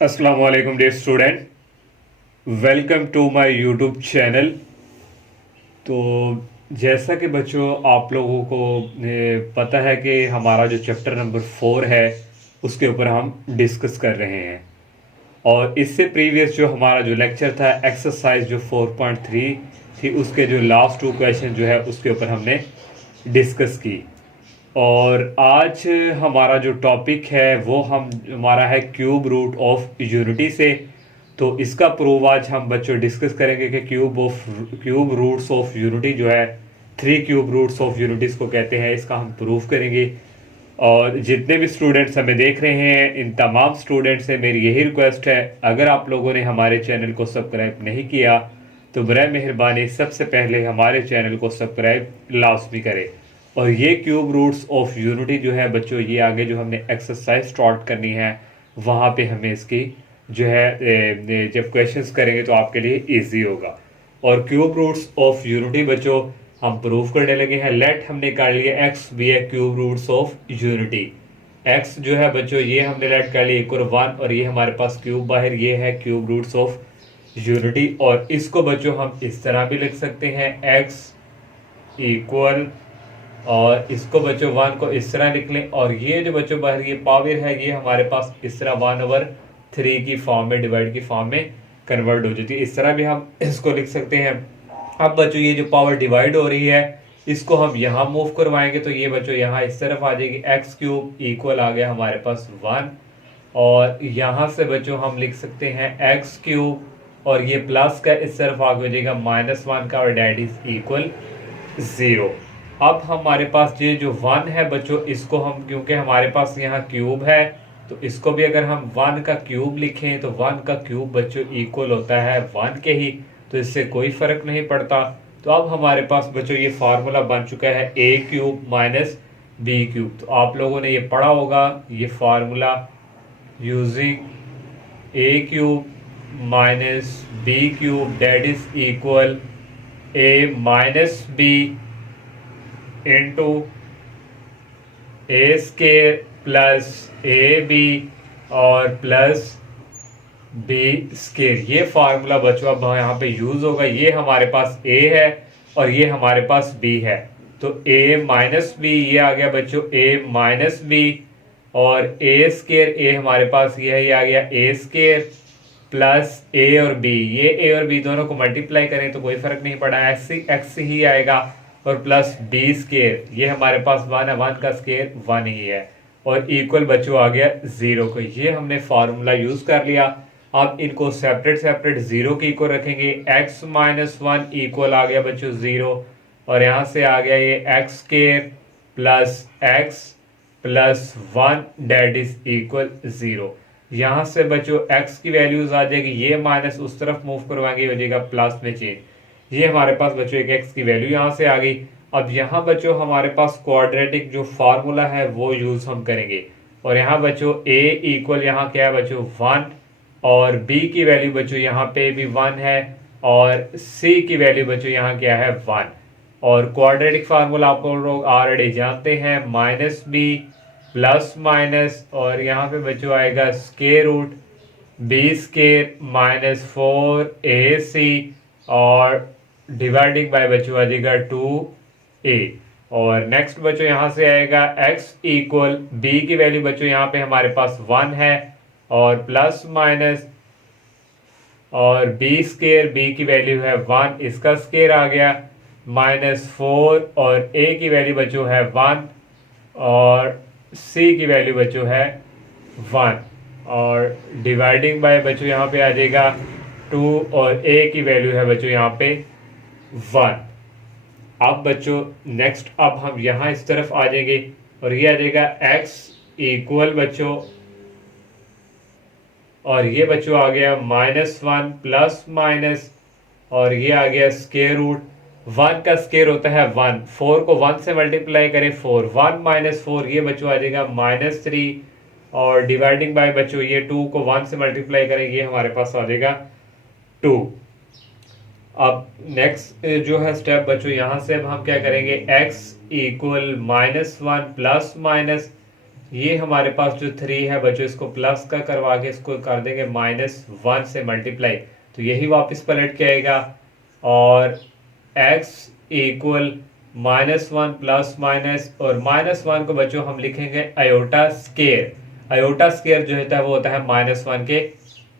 अस्सलाम वालेकुम dear student, welcome to my YouTube channel. तो जैसा कि बच्चों आप लोगों को पता है कि हमारा जो चैप्टर नंबर 4 है उसके ऊपर हम डिस्कस कर रहे हैं। और इससे प्रीवियस जो हमारा जो लेक्चर था एक्सरसाइज जो 4.3 थी उसके जो लास्ट 2 क्वेश्चन जो है उसके ऊपर हमने डिस्कस की। और आज हमारा जो टॉपिक है वो हमारा है क्यूब रूट ऑफ यूनिटी से। तो इसका प्रूव आज हम बच्चों डिस्कस करेंगे कि क्यूब रूट्स ऑफ यूनिटी जो है, 3 क्यूब रूट्स ऑफ यूनिटीज को कहते हैं, इसका हम प्रूव करेंगे। और जितने भी स्टूडेंट्स हमें देख रहे हैं इन तमाम स्टूडेंट्स से मेरी यही रिक्वेस्ट है, अगर आप लोगों ने हमारे चैनल को सब्सक्राइब नहीं किया तो बराए मेहरबानी सबसे पहले हमारे चैनल को सब्सक्राइब लाजमी करें। और ये क्यूब रूट्स ऑफ यूनिटी जो है बच्चों, ये आगे जो हमने एक्सरसाइज स्टार्ट करनी है वहाँ पे हमें इसकी जो है जब क्वेश्चंस करेंगे तो आपके लिए इजी होगा। और क्यूब रूट्स ऑफ यूनिटी बच्चों हम प्रूव करने लगे हैं। लेट हमने कर लिया x be a cube roots of unity. X जो है बच्चों ये हमने लेट कर लिया इक्वल 1 और ये हमारे पास क्यूब बाहर, ये है क्यूब रूट्स ऑफ यूनिटी। और इसको बच्चों हम इस तरह भी लिख सकते हैं एक्स इक्वल, और इसको बच्चों 1 को इस तरह लिख लें। और ये जो बच्चों बाहर ये पावर है ये हमारे पास इस तरह 1/3 की फॉर्म में, डिवाइड की फॉर्म में कन्वर्ट हो जाती है। इस तरह भी हम इसको लिख सकते हैं। अब बच्चों ये जो पावर डिवाइड हो रही है इसको हम यहाँ मूव करवाएंगे तो ये बच्चों यहाँ इस तरफ आ जाएगी, एक्स क्यूब इक्वल आ गया हमारे पास 1। और यहाँ से बच्चों हम लिख सकते हैं एक्स क्यूब, और ये प्लस का इस तरफ आ जाएगा -1 का, और डैट इज इक्वल 0। अब हमारे पास ये जो 1 है बच्चों इसको हम, क्योंकि हमारे पास यहाँ क्यूब है तो इसको भी अगर हम 1 का क्यूब लिखें तो 1 का क्यूब बच्चों इक्वल होता है 1 के ही, तो इससे कोई फर्क नहीं पड़ता। तो अब हमारे पास बच्चों ये फार्मूला बन चुका है a cube minus b cube. तो आप लोगों ने ये पढ़ा होगा, ये formula using a cube minus b cube that is equal a minus b into a square plus a b और प्लस बी स्केयर। ये फार्मूला बच्चों अब यहाँ पे यूज होगा। ये हमारे पास ए है और ये हमारे पास बी है, तो ए माइनस बी ये आ गया बच्चों ए माइनस बी, और ए स्केयर ए हमारे पास ये आ गया ए स्केयर प्लस ए और बी, ये ए और बी दोनों को मल्टीप्लाई करें तो कोई फर्क नहीं पड़ा, एक्स ही आएगा, और प्लस बी स्केयर ये हमारे पास 1 है, 1 का स्केयर 1 ही है, और इक्वल बच्चों आ गया 0 को। ये हमने फार्मूला यूज कर लिया। अब इनको सेपरेट सेपरेट 0 की इक्वल रखेंगे, x माइनस 1 इक्वल आ गया बच्चों 0, और यहाँ से आ गया ये x square plus x plus 1 that is equal 0। यहाँ से बच्चों x की वैल्यूज आ जाएगी, ये माइनस उस तरफ मूव करवाएंगे हो जाएगा प्लस में चेंज। ये हमारे पास बच्चों एक x की वैल्यू यहाँ से आ गई। अब यहाँ बच्चों हमारे पास क्वाड्रेटिक जो फार्मूला है वो यूज हम करेंगे, और यहाँ बच्चों a इक्वल यहाँ क्या है बच्चों 1, और b की वैल्यू बच्चों यहाँ पे भी 1 है, और c की वैल्यू बच्चों यहाँ क्या है 1। और क्वाड्रेटिक फार्मूला आप लोग ऑलरेडी जानते हैं, माइनस बी प्लस माइनस, और यहाँ पे बच्चों आएगा square root b square minus 4ac, और डिवाइडिंग बाय बच्चों आ जाएगा 2a। और नेक्स्ट बच्चों यहाँ से आएगा x इक्वल b की वैल्यू बच्चों यहाँ पे हमारे पास 1 है, और प्लस माइनस, और बी स्केयर बी की वैल्यू है 1, इसका स्केयर आ गया -4, और a की वैल्यू बच्चों है 1, और c की वैल्यू बच्चों है 1, और डिवाइडिंग बाय बच्चों यहाँ पे आ जाएगा 2, और a की वैल्यू है बच्चों यहाँ पे 1। अब बच्चों नेक्स्ट अब हम यहाँ इस तरफ आ जाएंगे, और ये आ जाएगा x इक्वल बच्चों, और ये बच्चों आ गया -1 प्लस माइनस, और ये आ गया स्केयर रूट 1 का स्केयर होता है 1, 4 को 1 से मल्टीप्लाई करें 4, 1 माइनस 4 ये बच्चों आ जाएगा -3, और डिवाइडिंग बाय बच्चों ये 2 को 1 से मल्टीप्लाई करें ये हमारे पास आ जाएगा 2। अब नेक्स्ट जो है स्टेप बच्चों यहाँ से अब हम क्या करेंगे, x इक्वल -1 प्लस माइनस, ये हमारे पास जो 3 है बच्चों, इसको प्लस का करवा के इसको कर देंगे -1 से मल्टीप्लाई, तो यही वापस पलट के आएगा। और x इक्वल -1 प्लस माइनस, और -1 को बच्चों हम लिखेंगे अयोटा स्केयर। अयोटा स्केयर जो होता है वो होता है -1 के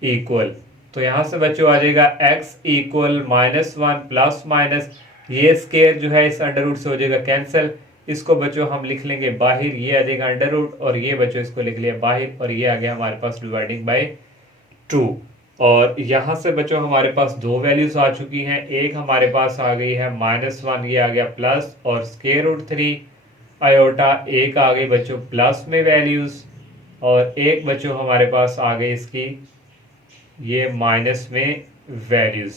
इक्वल। तो यहाँ से बच्चों आ जाएगा x इक्वल -1 प्लस माइनस, ये स्केयर जो है इस अंडर रूट से हो जाएगा कैंसिल, इसको बच्चों हम लिख लेंगे बाहर, ये आ जाएगा अंडर रूट, और ये बच्चों इसको लिख लिया बाहर, और ये आ गया हमारे पास डिवाइडिंग बाय 2। और यहाँ से बच्चों हमारे पास दो वैल्यूज आ चुकी हैं, एक हमारे पास आ गई है -1, ये आ गया प्लस, और स्केयर रूट 3 अयोटा, एक आ गई बच्चों प्लस में वैल्यूज, और एक बच्चों हमारे पास आ गई इसकी ये माइनस में वैल्यूज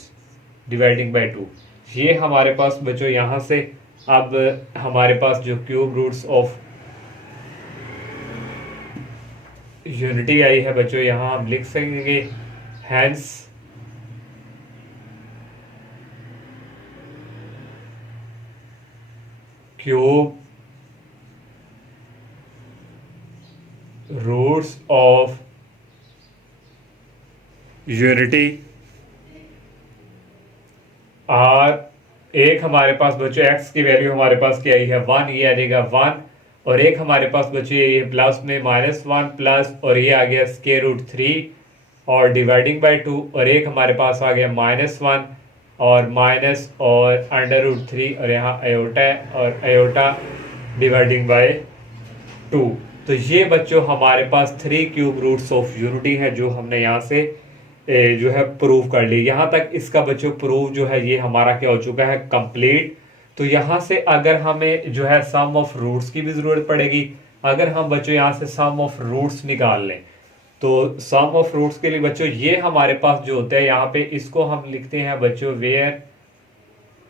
डिवाइडिंग बाय 2। ये हमारे पास बच्चों यहाँ से अब हमारे पास जो क्यूब रूट्स ऑफ यूनिटी आई है बच्चों, यहाँ हम लिख सकेंगे hence cube roots of unity are, एक हमारे पास बच्चों x की वैल्यू हमारे पास क्या आई है 1, ये आ जाएगा 1, और एक हमारे पास बच्चों ये प्लस में -1 प्लस, और ये आ गया स्क्वायर रूट 3 और डिवाइडिंग बाय 2, और एक हमारे पास आ गया -1 और माइनस और अंडर रूट 3, और यहाँ अयोटा है, और अयोटा डिवाइडिंग बाय 2। तो ये बच्चों हमारे पास 3 क्यूब रूट्स ऑफ यूनिटी है जो हमने यहाँ से जो है प्रूव कर ली। यहाँ तक इसका बच्चों प्रूव जो है ये हमारा क्या हो चुका है कंप्लीट। तो यहाँ से अगर हमें जो है सम ऑफ रूट्स की भी जरूरत पड़ेगी, अगर हम बच्चों यहाँ से सम ऑफ रूट्स निकाल लें तो सम ऑफ रूट्स के लिए बच्चों ये हमारे पास जो होता है यहाँ पे इसको हम लिखते हैं बच्चों वेयर,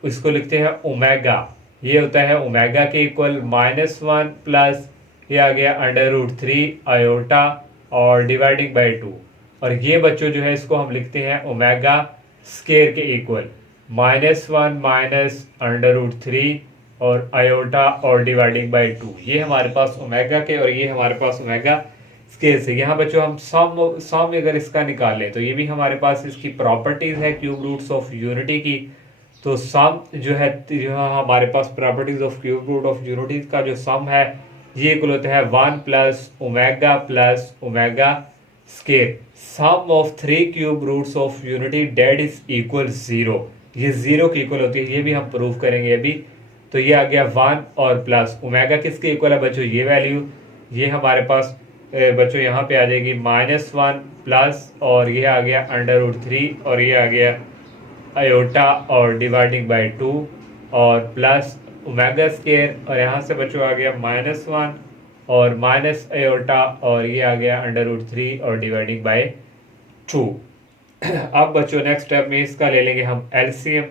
इसको लिखते हैं ओमेगा, ये होता है ओमेगा के इक्वल -1 प्लस ये आ गया अंडर रूट 3 अयोटा और डिवाइडिंग बाय 2, और ये बच्चों जो है इसको हम लिखते हैं ओमेगा स्केयर के इक्वल -1 माइनस अंडर रूट 3 और अयोटा और डिवाइडिंग बाय 2, ये हमारे पास ओमेगा के और ये हमारे पास ओमेगा स्केयर से। यहाँ बच्चों हम सम अगर इसका निकालें तो ये भी हमारे पास इसकी प्रॉपर्टीज है क्यूब रूट्स ऑफ यूनिटी की। तो सम जो है हमारे पास properties of cube root of unity का जो सम है ये इक्वल होता है 1 plus omega square sum of 3 cube roots of unity that is equal 0, ये 0 की इक्वल होती है, ये भी हम प्रूव करेंगे अभी। तो ये आ गया 1 और प्लस ओमेगा किसके इक्वल है बच्चों, ये वैल्यू, ये हमारे पास बच्चों यहाँ पे आ जाएगी -1 प्लस और ये आ गया अंडर रूट 3 और ये आ गया अयोटा और डिवाइडिंग बाय 2 और प्लस ओमेगा स्केयर, और यहाँ से बच्चों आ गया -1 और माइनस अयोटा और ये आ गया अंडर रूट 3 और डिवाइडिंग बाय 2। अब बच्चों नेक्स्ट स्टेप में इसका ले लेंगे हम एलसीएम।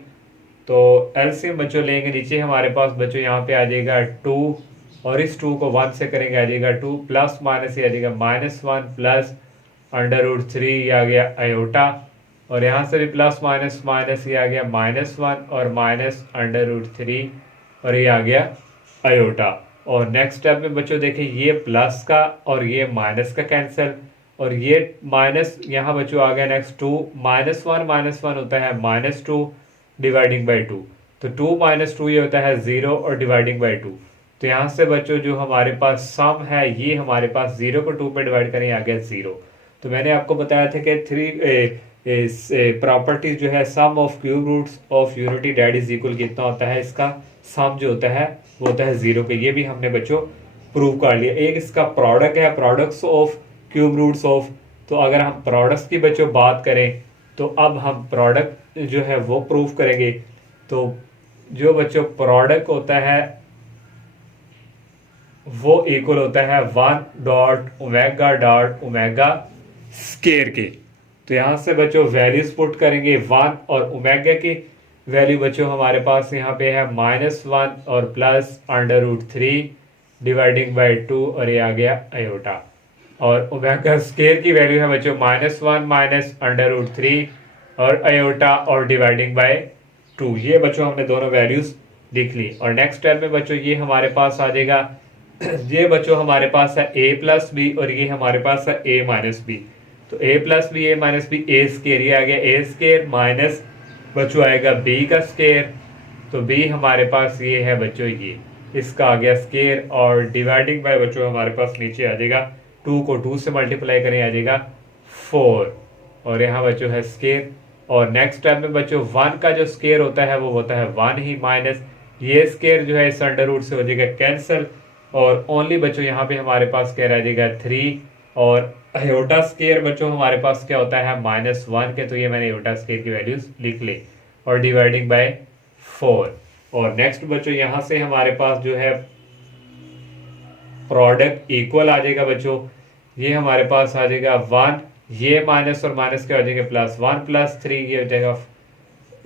तो एलसीएम बच्चों लेंगे, नीचे हमारे पास बच्चों यहाँ पे आ जाएगा 2 और इस 2 को 1 से करेंगे आ जाएगा 2 प्लस माइनस ये आ जाएगा -1 प्लस अंडर रूट 3 ये आ गया अयोटा, और यहाँ से भी प्लस माइनस माइनस ये आ गया -1 और माइनस अंडर रूट 3 और ये आ गया अयोटा। और नेक्स्ट स्टेप में बच्चों देखिए ये प्लस का और ये माइनस का कैंसिल, और ये माइनस यहाँ बच्चों आ गया नेक्स्ट 2 -1 होता है -2 डिवाइडिंग बाय 2, तो 2 - 2 ये होता है 0 और डिवाइडिंग बाय 2। तो यहाँ से बच्चों जो हमारे पास सम है ये हमारे पास 0 को 2 पे डिवाइड करें आ गया 0। तो मैंने आपको बताया था कि 3 प्रॉपर्टीज जो है sum of cube roots of unity that is equal कितना होता है, इसका सम जो होता है वो होता है 0 के, ये भी हमने बच्चों प्रूव कर लिया। एक इसका प्रोडक्ट है products of cube roots of, तो अगर हम प्रोडक्ट्स की बच्चों बात करें तो अब हम प्रोडक्ट जो है वो प्रूव करेंगे। तो जो बच्चों प्रोडक्ट होता है वो इक्वल होता है 1 ओमेगा स्केयर के। तो यहाँ से बच्चों वैल्यूज पुट करेंगे 1 और ओमेगा की वैल्यू बच्चों हमारे पास यहाँ पे है -1 और plus under root 3 dividing by 2 और ये आ गया अयोटा, और ओमेगा स्केयर की वैल्यू है बच्चों -1 माइनस अंडर रूट 3 और अयोटा और डिवाइडिंग बाय 2। ये बच्चों हमने दोनों वैल्यूज लिख ली। और नेक्स्ट स्टेप में बच्चों ये हमारे पास आ जाएगा ये बच्चों हमारे पास है ए प्लस बी और ये हमारे पास है ए माइनस बी। तो ए प्लस बी ए माइनस बी ए स्केयर, ये आ गया ए स्केयर माइनस बच्चों आएगा बी का स्केयर। तो बी हमारे पास ये है बच्चों, ये इसका आ गया स्केयर और डिवाइडिंग बाय बच्चों हमारे पास नीचे आ जाएगा 2 को 2 से मल्टीप्लाई करें आ जाएगा 4 और यहाँ बच्चों है स्केयर। और नेक्स्ट स्टेप में बच्चों 1 का जो स्केयर होता है वो होता है 1 ही माइनस ये स्केयर जो है इस अंडर रूट से हो जाएगा कैंसिल और ओनली बच्चों यहाँ पे हमारे पास क्या रह जाएगा 3 और आयोटा स्केयर बच्चों हमारे पास क्या होता है -1 के। तो ये मैंने आयोटा स्केयर की वैल्यूज लिख ली और डिवाइडिंग बाय 4। और नेक्स्ट बच्चों यहाँ से हमारे पास जो है प्रोडक्ट इक्वल आ जाएगा बच्चों, ये हमारे पास आ जाएगा 1, ये माइनस और माइनस क्या हो जाएगा +1 + 3, ये हो जाएगा,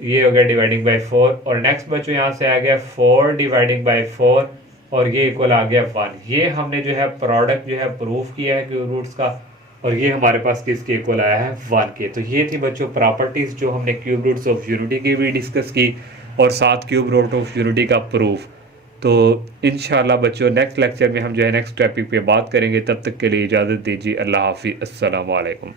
ये हो गया डिवाइडिंग बाय 4। और नेक्स्ट बच्चों यहाँ से आ गया 4 डिवाइडिंग बाय 4 और ये इक्वल आ गया 1। ये हमने जो है प्रोडक्ट जो है प्रूफ किया है क्यूब रूट्स का और ये हमारे पास किसके इक्वल आया है 1 के। तो ये थी बच्चों प्रॉपर्टीज जो हमने क्यूब रूट्स ऑफ यूनिटी की भी डिस्कस की और साथ क्यूब रूट ऑफ यूनिटी का प्रूफ। तो इंशाल्लाह बच्चों नेक्स्ट लेक्चर में हम जो है नेक्स्ट टॉपिक पे बात करेंगे। तब तक के लिए इजाज़त दीजिए। अल्लाह हाफिज़, अस्सलाम वालेकुम।